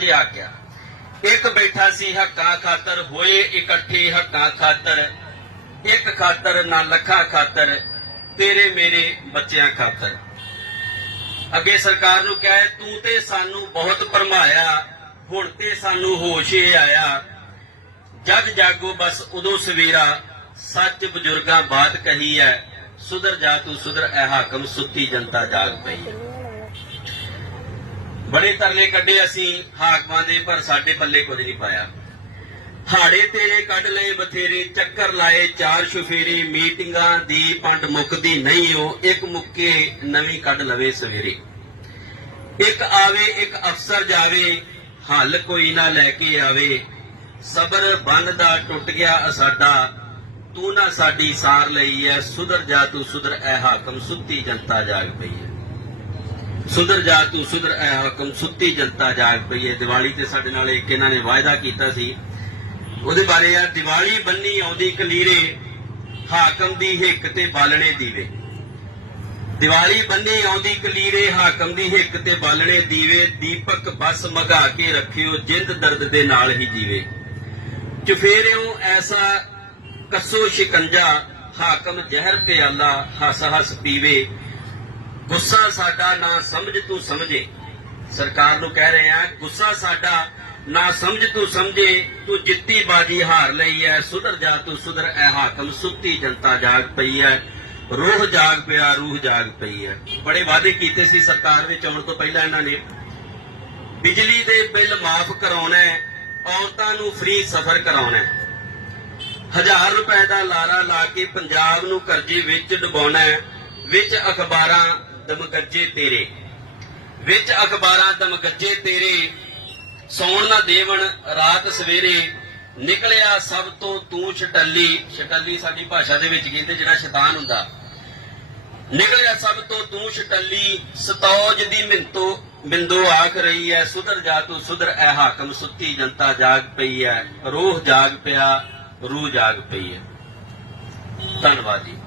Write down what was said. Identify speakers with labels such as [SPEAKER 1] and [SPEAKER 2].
[SPEAKER 1] ਜੀ ਆਗਿਆ ਇੱਕ ਬੈਠਾ ਸੀ ਹੱਕਾਂ ਖਾਤਰ, ਹੋਏ ਇਕੱਠੇ ਹੱਕਾਂ ਖਾਤਰ, ਇੱਕ ਖਾਤਰ ਨਾ ਲੱਖਾਂ ਖਾਤਰ, ਤੇਰੇ ਮੇਰੇ ਬੱਚਿਆਂ ਖਾਤਰ। ਅੱਗੇ ਸਰਕਾਰ ਨੂੰ ਕਹੇ, ਤੂੰ ਤੇ ਸਾਨੂੰ ਬਹੁਤ ਭਰਮਾਇਆ, ਹੁਣ ਤੇ ਸਾਨੂੰ ਹੋਸ਼ ਏ ਆਇਆ। ਜਗ ਜਾਗੋ, ਬਸ ਉਦੋਂ ਸਵੇਰਾ, ਸੱਚ ਬਜ਼ੁਰਗਾਂ ਬਾਤ ਕਹੀ ਹੈ ਸੁਧਰ ਜਾ ਤੂੰ ਸੁਧਰ ਐ ਹਾਕਮ ਸੁੱਤੀ ਜਨਤਾ ਜਾਗ ਪਈ। ਹੈ ਬੜੇ ਤਰਲੇ ਕੱਢੇ ਅਸੀਂ ਹਾਕਮਾਂ ਦੇ, ਪਰ ਸਾਡੇ ਪੱਲੇ ਕੁਝ ਨਹੀਂ ਪਾਇਆ। ਹਾੜੇ ਤੇਰੇ ਕੱਢ ਲਏ, ਬਥੇਰੇ ਚੱਕਰ ਲਾਏ, ਚਾਰ ਸ਼ੁਫੇਰੇ, ਮੀਟਿੰਗਾਂ ਦੀ ਪੰਡ ਮੁੱਕਦੀ ਨਹੀਂ, ਉਹ ਇੱਕ ਮੁੱਕੇ ਨਵੀਂ ਕੱਢ ਲਵੇ ਸਵੇਰੇ। ਇੱਕ ਆਵੇ, ਇੱਕ ਅਫਸਰ ਜਾਵੇ, ਹੱਲ ਕੋਈ ਨਾ ਲੈ ਕੇ ਆਵੇ। ਸਬਰ ਬੰਨ ਦਾ ਟੁੱਟ ਗਿਆ ਸਾਡਾ ਤੂੰ ਨਾ ਸਾਡੀ ਸਾਰ ਲਈ ਐ, ਸੁਧਰ ਜਾ ਤੂੰ ਸੁਧਰ, ਐ ਹਾਕਮ ਸੁੱਤੀ ਜਨਤਾ ਜਾਗ ਪਈ ਐ। ਸੁਧਰ ਜਾ ਤੂੰ, ਸੁਧਰ, ਐ ਹਾਕਮ ਸੁੱਤੀ ਜਨਤਾ ਜਾਗ ਪਈ ਐ ਦੀਵਾਲੀ ਤੇ ਸਾਡੇ ਨਾਲ ਇੱਕ ਇਹਨਾਂ ਨੇ ਵਾਅਦਾ ਕੀਤਾ ਸੀ। ਉਹਦੇ ਬਾਰੇ ਆ, ਦੀਵਾਲੀ ਬੰਨੀ ਆਉਂਦੀ ਕਲੀਰੇ, ਹਾਕਮ ਦੀ ਹਿੱਕ ਤੇ ਬਾਲਣੇ ਦੀਵੇ। ਦੀਵਾਲੀ ਬੰਨੀ ਆਉਂਦੀ ਕਲੀਰੇ, ਹਾਕਮ ਦੀ ਹਿੱਕ ਤੇ ਬਾਲਣੇ ਦੀਵੇ। ਦੀਪਕ ਬਸ ਮਗਾ ਕੇ ਰੱਖਿਓ, ਜਿੰਦ ਦਰਦ ਦੇ ਨਾਲ ਹੀ ਜੀਵੇ। ਚੁਫੇਰਿਓ ਐਸਾ ਕੱਸੋ ਸ਼ਿਕੰਜਾ, ਹਾਕਮ ਜ਼ਹਿਰ ਪਿਆਲਾ ਹੱਸ ਹੱਸ ਪੀਵੇ। ਗੁੱਸਾ ਸਾਡਾ ਨਾ ਸਮਝ ਤੂੰ ਸਮਝੇ। ਸਰਕਾਰ ਨੂੰ ਕਹਿ ਰਹੇ ਆ ਗੁੱਸਾ ਸਾਡਾ ਨਾ ਸਮਝ ਤੂੰ ਸਮਝੇ, ਤੂੰ ਜਿੱਤੀ ਬਾਜੀ ਹਾਰ ਲਈ ਐ, ਸੁਧਰ ਜਾ ਤੂੰ ਸੁਧਰ, ਐ ਹਾਕਮ ਸੁੱਤੀ ਜਨਤਾ ਜਾਗ ਪਈ ਐ, ਰੂਹ ਜਾਗ ਪਿਆ, ਰੂਹ ਜਾਗ ਪਈ ਐ। ਬੜੇ ਵਾਅਦੇ ਕੀਤੇ ਸੀ ਸਰਕਾਰ ਵਿੱਚ ਆਉਣ ਤੋਂ ਪਹਿਲਾਂ ਇਹਨਾਂ ਨੇ। ਬਿਜਲੀ ਦੇ ਬਿੱਲ ਮਾਫ ਕਰਾਉਣਾ ਔਰਤਾਂ ਨੂੰ ਫ੍ਰੀ ਸਫ਼ਰ ਕਰਾਉਣਾ ਹਜ਼ਾਰ ਰੁਪਏ ਦਾ ਲਾਰਾ ਲਾ ਕੇ ਪੰਜਾਬ ਨੂੰ ਕਰਜ਼ੇ ਵਿੱਚ ਡੁਬਾਉਣਾ ਹੈ ਵਿੱਚ ਅਖਬਾਰਾਂ ਦਮਗੱਜੇ ਤੇਰੇ। ਵਿੱਚ ਅਖਬਾਰਾਂ ਦਮਗੱਜੇ ਤੇਰੇ। ਸੌਣ ਨਾ ਦੇਵਣ, ਰਾਤ ਸਵੇਰੇ ਨਿਕਲਿਆ ਸਭ ਤੋਂ ਤੂੰ ਛਟੱਲੀ। ਛਟੱਲੀ ਸਾਡੀ ਭਾਸ਼ਾ ਦੇ ਵਿੱਚ ਕਹਿੰਦੇ ਜਿਹੜਾ ਸ਼ੈਤਾਨ ਹੁੰਦਾ। ਨਿਕਲਿਆ ਸਭ ਤੋਂ ਤੂੰ ਛਟੱਲੀ, ਸਤੌਜ ਦੀ ਮਿੰਤੋ ਬਿੰਦੋ ਆਖ ਰਹੀ ਐ, ਸੁਧਰ ਜਾ ਤੂੰ, ਸੁਧਰ ਐ ਹਾਕਮ, ਸੁੱਤੀ ਜਨਤਾ ਜਾਗ ਪਈ ਐ, ਰੋਹ ਜਾਗ ਪਿਆ, ਰੂਹ ਜਾਗ ਪਈ ਐ। ਧੰਨਵਾਦ ਜੀ।